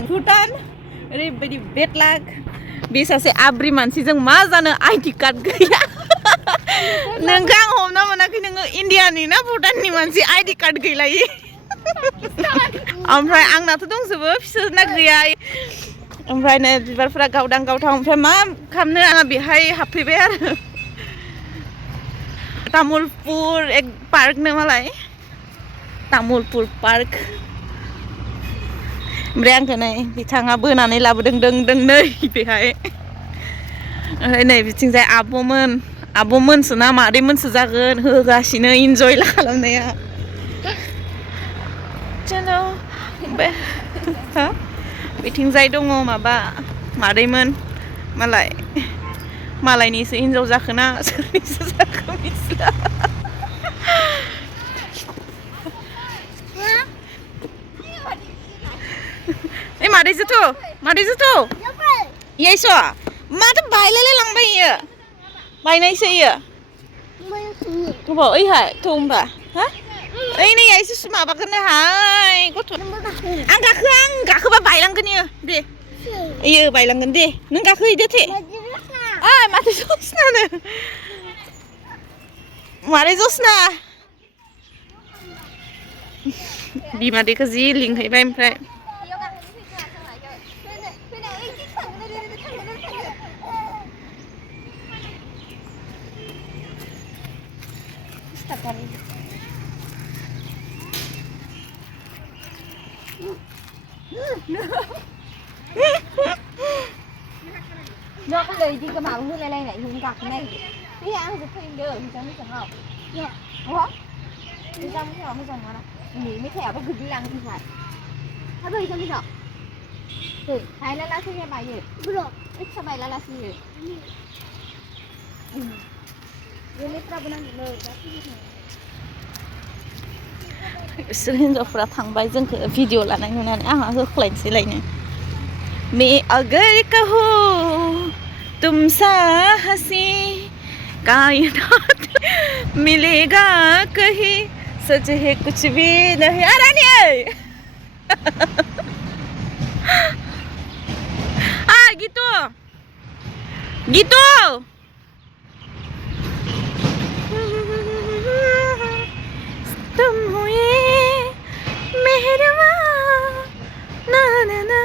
थां भुटान ओरैबायदि बेड लाक बे सासे आब्रि मानसिजों मा जानो आइडि कार्ड गैया नोंखौ आं हमना मोनाखै नोङो इण्डियानि ना भुटाननि मानसि आइडि कार्ड गैलायै ओमफ्राय आंनाथ' दंजोबो फिसोरना गैया ओमफ्राय नै बिबारफोरा गावदां गावथाव ओमफ्राय मा खालामनो आंहा बेहाय हाबफैबाय आरो तामुलपुर एक पार्क नो मालाय तामुलपुर पार्क ओमफ्राय आंखौ नै बिथाङा बोनानै लाबोदों दों नै बेहाय ओमफ्राय नै बिथिंजाय आब'मोनसो ना मादैमोनसो जागोन होगासिनो इन्जय खालामनाया बिथिंजाय दङ माबा मादैमोन मालायनिसो हिन्जाव जाखोना सोरनिसो जाखो मिथिला मादैजोथ' इयायस' माथो बायलायलाय लांबाय इयो बायनायसो इयो गोबाव ओइहाय थ' होमबा हा ओइ नै इयायसो माबागोनहाय गथ' आं गाखोबा बायलांगोन इयो दे इयो बायलांगोन दे नों गाखोहैदो थे ओइ माथो जसनानो मारै जसना बिमादैखौ जि लिंहैबाय ओमफ्राय nó có lời đi cái màu hương này hương gạc này cái ăn được thêm được thì cho nó chẳng học ủa thì trong cái nào mới dòng mà nghỉ mới thẻo có cực đi làm thì phải nó rơi trong cái giỏ rồi hay là lá xe bài gì ít sao bài là gì rồi lấy ra bên này lời बिसोर हिन्जावफ्रा थांबाय जोंखौ video लानाय नुनानै आंहा होख्लायनोसैलायनो मैं अगर कहूँ तुम सा हंसी कायनात मिलेगा कहीं सच है कुछ भी नहीं रानी gitu तुम हुए मेहरबान ना ना ना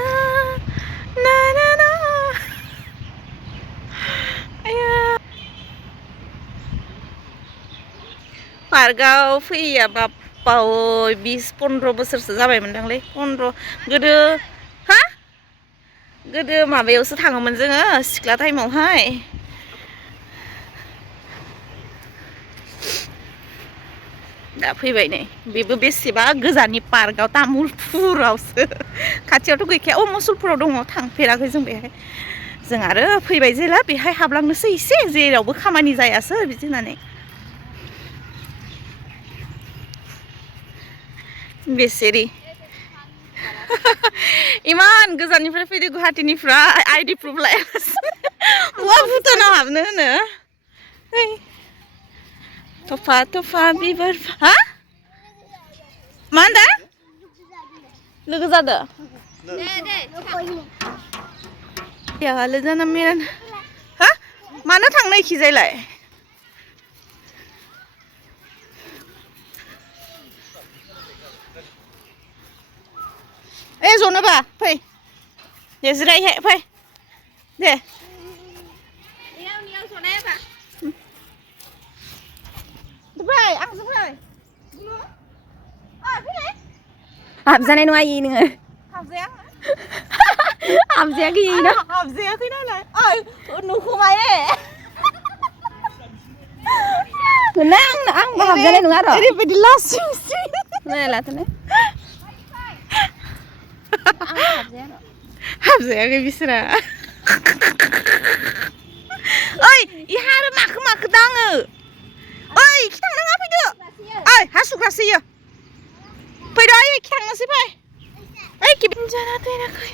ना ना ना पार्कआव फैया बाप्पाव 20-15 बोसोरसो जाबायमोनदांलै 15 गोदो माबायावसो थाङोमोन जोङो सिख्ला टाइमावहाय दा फैबाय नै बेबो बेसेबा गोजाननि पार्कआव तामुलपुरावसो खाथियावथ' गैखाया मुसलपुराव दङ थांफेराखै जों बेहाय जों आरो फैबाय जेला बेहाय हाबलांनोसै एसे जेरावबो खामानि जायासो बिदि होननानै बेसेरि इमान गोजाननिफ्राय फैदो गुवाहाटीनिफ्राय आइडि प्रुफ लायालासिनो बहा भुटानाव हाबनो होनो थफा बिबार हा मा होनदों लोगो जादों याले जाना मेरन हा मानो थांनो इखिजायलाय जनोबा फै दे जिरायहाय फै दे फै आंजों फै हाबजानाय नङा इयो नोङो हाबजाया हाबजायाखै इयो हाबजायाखै नालाय ओइ नुखुमाये आंबो हाबजानाय नङा र' ओरैबायदि लासिंसिं नाय लाथ'नो हाबजायाखै बिसोरा ओइ इहा आरो माखो दाङो ओइ इखि थांनाङा फैदो ओइ हासुग्रासो इयो फैदो ओइ इखि थांनोसै फै ओइ कि जाना देराखै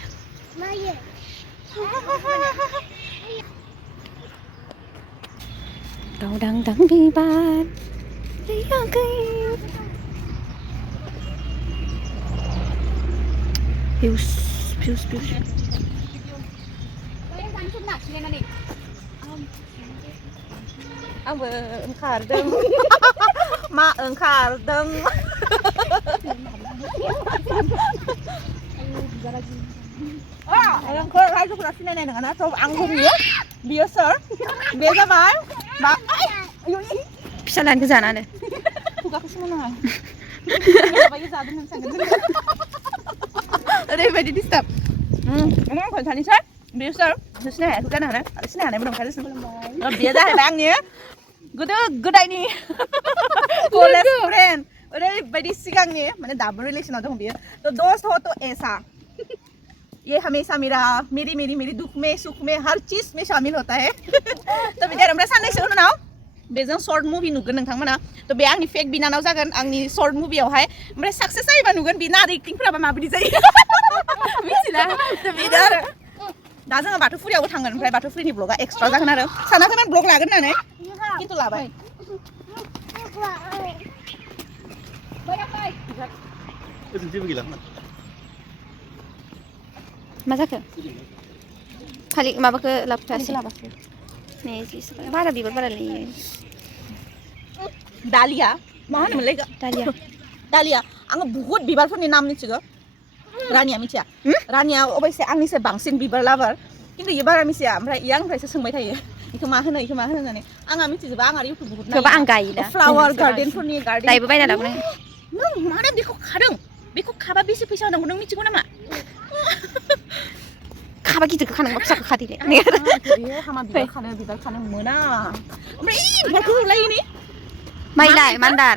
गावदां दां बिबार भिउस आंबो ओंखारदों मा ओंखारदों आंखौ रायजोफोरा सिनायनाय नङा ना थ' आंबो बियो सोर बे जाबाय मा फिसालानिखौ जानानै खुगाखौ सोमोनाङा ओरैबायदि डिस्टार्ब आं खोन्थानोसै बेयो सोर सिनाय हायाखै जानो हानाय आरो सिनाय हानायबो नंखायो बेयो जाहैबाय आंनि गोदो गोदायनि कलेज फ्रेन्ड ओरैबायदि सिगांनि माने दाबो रिलेसनाव दं बियो तो दोस्त हो तो ऐसा ये हमेशा मेरी दुख में सुख में हर चीज में शामिल होता है तो बिदि आरो ओमफ्राय साननैसो उनाव बेजों शर्ट मुभि नुगोन नोंथांमोना तो बे आंनि फेक बिनानाव जागोन आंनि शर्ट मुभियावहाय ओमफ्राय साक्सेस जायोबा नुगोन बिना आरो एक्टिंफोराबा माबायदि जायो मिथिला बिदि आरो दा जोङो बाथौफुरियावबो थांगोन ओमफ्राय बाथौफुरिनि ब्लगा एक्सट्रा जागोन आरो सानाखैमोन ब्लग लागोन होननानै खिन्थु लाबाय मा जाखो खालि माबाखौ लाबोथासै नै बारा बिबार बारालै दालिया मा होनोमोनलाय दालिया आङो बुहुत बिबारफोरनि नाम मिथिगौ रानिया मिथिया रानिया अबयसे आंनिसो बांसिन बिबार लाभार खिन्थु इयो बारा मिथिया ओमफ्राय इयो आंनिफ्रायसो सोंबाय थायो इखौ मा होनो होननानै आंहा मिथिजोबा आं आरो इउटुब बुहुत नायो आं गायोना फ्लावार गार्डेनफोरनि गार्डेन दायोबो बायना लाबोनो नों मानो बेखौ खादों बेखौ खाबा बेसे फैसा होनांगौ नों मिथिगौ नामा खाबा गिदिरखौ खानांगौ फिसाखौ खादिले हामा बिबार खानो मोना ओमफ्राय बिबारखौ होलायनि माइलाय मान्दार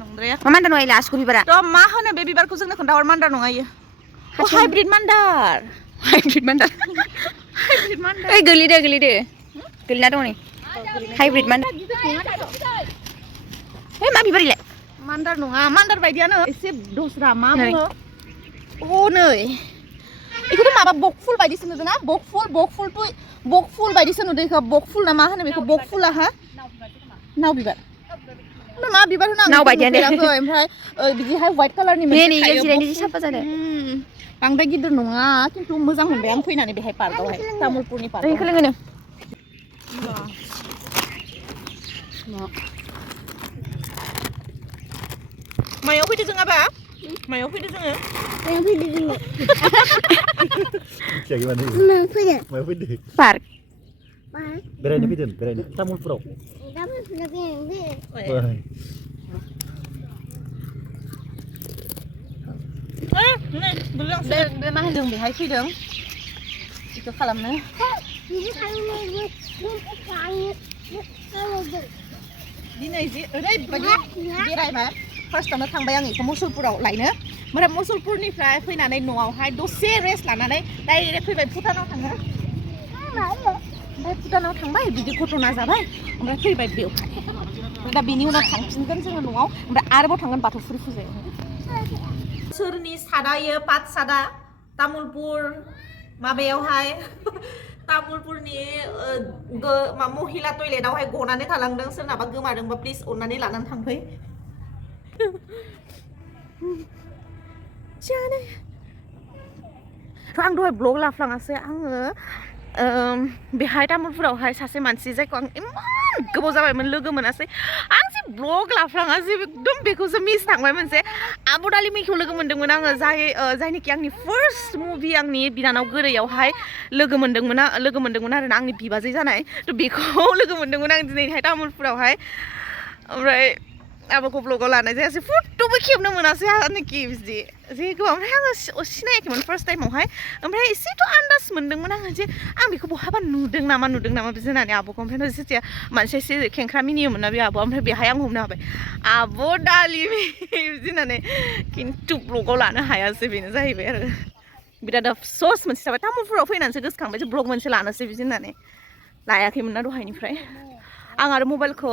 नंद्राया मान्दार नङा आसुगुर बिबारा थ' मा होनो बे बिबारखौ जोंनो खोन्थाहर मान्दार नङा इयो हाइब्रिद मान्दार ओइ गोलैदो गोलैना दं नै हाइब्रिद मान्दार हे मा बिबार इलाय मान्दार नङा मान्दार बायदियानो एसे दस्रा मा बुङो अ नै इखौथ' माबा बकफुल बायदिसो नुदों ना बकफुल बायदिसो नुदों इखौ बकफुल ना मा होनो बेखौ बकफुला हा नाव बिबार मा बिबार होनो नाव बायदियानो ओमफ्राय बिदिहाय व्हाइट कालारनि मोनसे थायो जिरायनो साफा जादों बांद्राय गिदिर नङा खिन्थु मोजां मोनबाय आं फैनानै बेहाय पार्कआवहाय तामुलपुरनि पार्कआव इखौ लोङोनो मायाव फैदो जों आबा मायाव फैदो जोङो मायाव फैदो पार्क बेरायनो फैदों तामुलपुराव बे मा होनदों बेहाय फैदों बेखौ खालामनो दिनै जि ओरैबायदि बेरायबाय फार्स्टआवनो थांबाय आं बेखौ मुसलपुराव लायनो ओमफ्राय मुसलपुरनिफ्राय फैनानै न'आवहाय दसे रेस्ट लानानै डाइरेक्ट फैबाय भुटानाव थाङो ओमफ्राय भुटानाव थांबाय बिदि घटना जाबाय ओमफ्राय फैबाय बेवहाय ओमफ्राय दा बेनि उनाव थांफिनगोन जोङो न'आव ओमफ्राय आरोबाव थांगोन बाथौफुरि फुजायाव सोरनि सादायो पाट सादा तामुलपुर माबायावहाय तामुलपुरनि महिला टयलेटावहाय गनानै थालांदों सोरनाबा गोमादोंबा प्लिज अननानै लानानै थांफै आं दहाय ब्लग लाफ्लाङासै आङो बेहाय तामुलपुरावहाय सासे मानसि जायखौ आं इमान गोबाव जाबायमोन लोगो मोनासै आं जे ब्लग लाफ्लाङासै एकदम बेखौसो मिस थांबाय मोनसे आब' दालिमिखौ लोगो मोनदोंमोन आङो जायनोखि आंनि फार्स्ट मुभि आंनि बिनानाव गोरैयावहाय लोगो मोनदोंमोन आरो ना आंनि बिबाजै जानाय थ' बेखौ लोगो मोनदोंमोन आं दिनैहाय तामुलपुरावहाय ओमफ्राय आब'खौ ब्लगाव लानाय जायासै फट'बो खेबनो मोनासै आनोखि बिदि जे गोबाव ओमफ्राय आङो सिनायाखैमोन फार्स्ट टाइमावहाय ओमफ्राय एसेथ' आन्दाज मोनदोंमोन आङो जे आं बेखौ बहाबा नुदों नामा बिदि होननानै आब'खौ ओमफ्राय जेथिया मानसि एसे खेंख्रा मिनियोमोन ना बे आब'आ ओमफ्राय बेहाय आं हमनो हाबाय आब' दालिमि बिदि होननानै खिन्थु ब्लगाव लानो हायासै बेनो जाहैबाय आरो बिराद अफस'स मोनसे जाबाय तामुलपुराव फैनानैसो गोसोखांबाय जे ब्लग मोनसे लानोसै बिदि होननानै लायाखैमोन ना दहायनिफ्राय आं आरो मबाइलखौ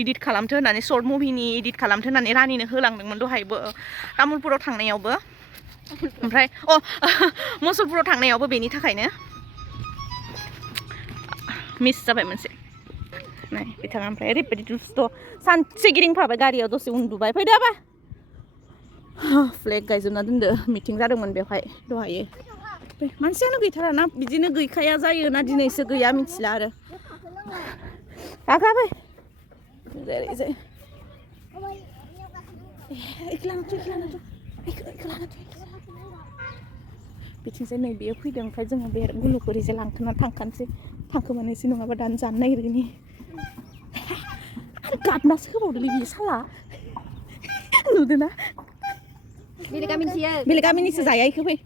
इडिट खालामथो होननानै शर्ट मुभिनि इडिट खालामथो होननानै रानिनो होलांदोंमोन दहायबो तामुलपुराव थांनायावबो ओमफ्राय मुसलपुराव थांनायावबो बेनि थाखायनो मिस जाबाय मोनसे नाय बिथाङा ओमफ्राय ओरैबायदि दुस्थ' सानसे गिदिंफाबाय गारियाव दसे उन्दुबाय फैदो आबा फ्लेग गायजोबना दोनदो मिटिं जादोंमोन बेवहाय दहायो मानसियानो गैथारा ना बिदिनो गैखाया जायो ना दिनैसो गैया मिथिला आरो गागाबै जेरै जे बिथिंजाय नै बेयो फैदों ओमफ्राय जोङो बे गुलुखुरिजे लांखोना थांखोमानोसै नङाबा दानो जानो नागिरगोन गाबनासो होबावदोंलै बियो साला नुदोंना बेलेग गामिनिसो जाया इखो फै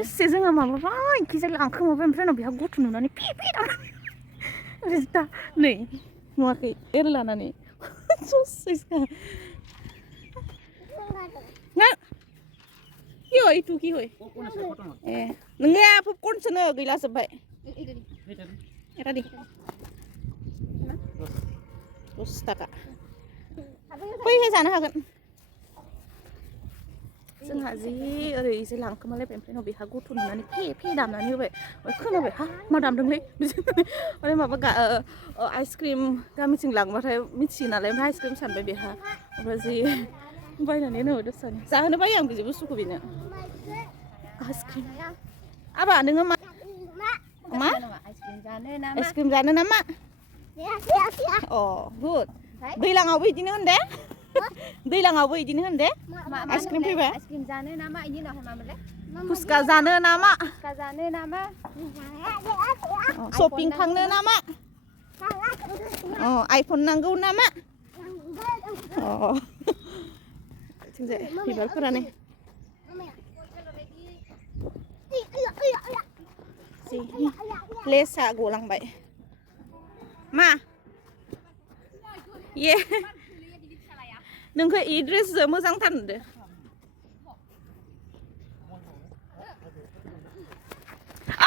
एसे जोङो माबाबाय इखिजाय लांखोमाबाय ओमफ्राय उनाव बेहा गथ' नुनानै फि दानानै दा नै नुवाखै एर लानानै ससेसखा ना কি হয় তুই কি হয় এ नोङो पपकर्नसोनो गैला जोब्बाय এটা দি 10 টাকা फैहाय जानो हागोन जोंहा जि ओरै एसे लांखोमालायबाय ओमफ्राय उनाव बेहा गथ' नुनानै फे दामनानै होबाय खोनाबाय हा मा दामदोंलै ओमफ्राय माबा आइसक्रिम गामिथिं लांबाथाय मिथियो नालाय ओमफ्राय आइसक्रिम सानबाय बेहा ओमफ्राय जि बायनानै होनो दसेनो जाहोनो बायो आं बिदि बुस्थुखौ बेनो आइसक्रिम आबा नोङो मा आइसक्रिम जानो नामा अ गुड दैलाङावबो बिदिनो होन दे दैलाङावबो बिदिनो होन दे आइसक्रिम फैबाय आइसक्रिम जानो नामा इनि उनावहाय मामोनलाय फुसका जानो नामा फुसका जानो नामा शपिं थांनो नामा अ आइफन नांगौ नामा अ बिथिंजाय बिबारफोरानो लेसा गलांबाय मा ये नोंखौ इ ड्रेसजों मोजांथार नुदो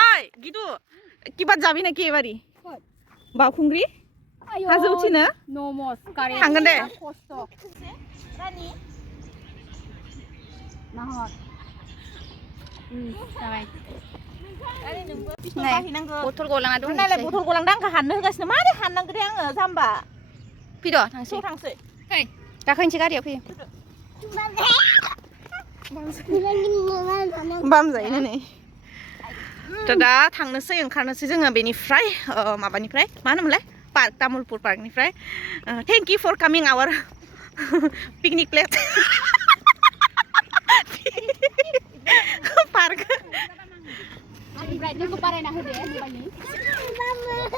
ओइ गिदु किबात जाबि ना केबारि बावखुंग्रि हाजो उथिनो नमस्कार थांगोन दे रानि नाहर जाबाय बथल गलाङा दं नालाय बथल गलांदों आंखौ हाननो होगासिनो मारै हाननांगौ दे आङो जाम्बा फैद' थांसै गाखोनोसै गारियाव फै बाम जायो नै दा थांनोसै ओंखारनोसै जोङो बेनिफ्राय माबानिफ्राय मा होनोमोनलाय पार्क तामुलपुर पार्कनिफ्राय thank you for coming our picnic place park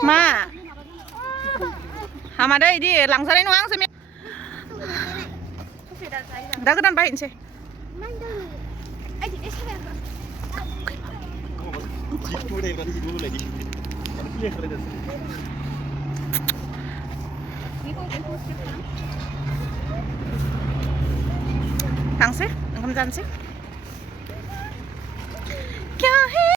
मा हामादै इदि लांजानाय नङा आंसो दा गोदान बायनोसै थांसै ओंखाम जानोसै क्या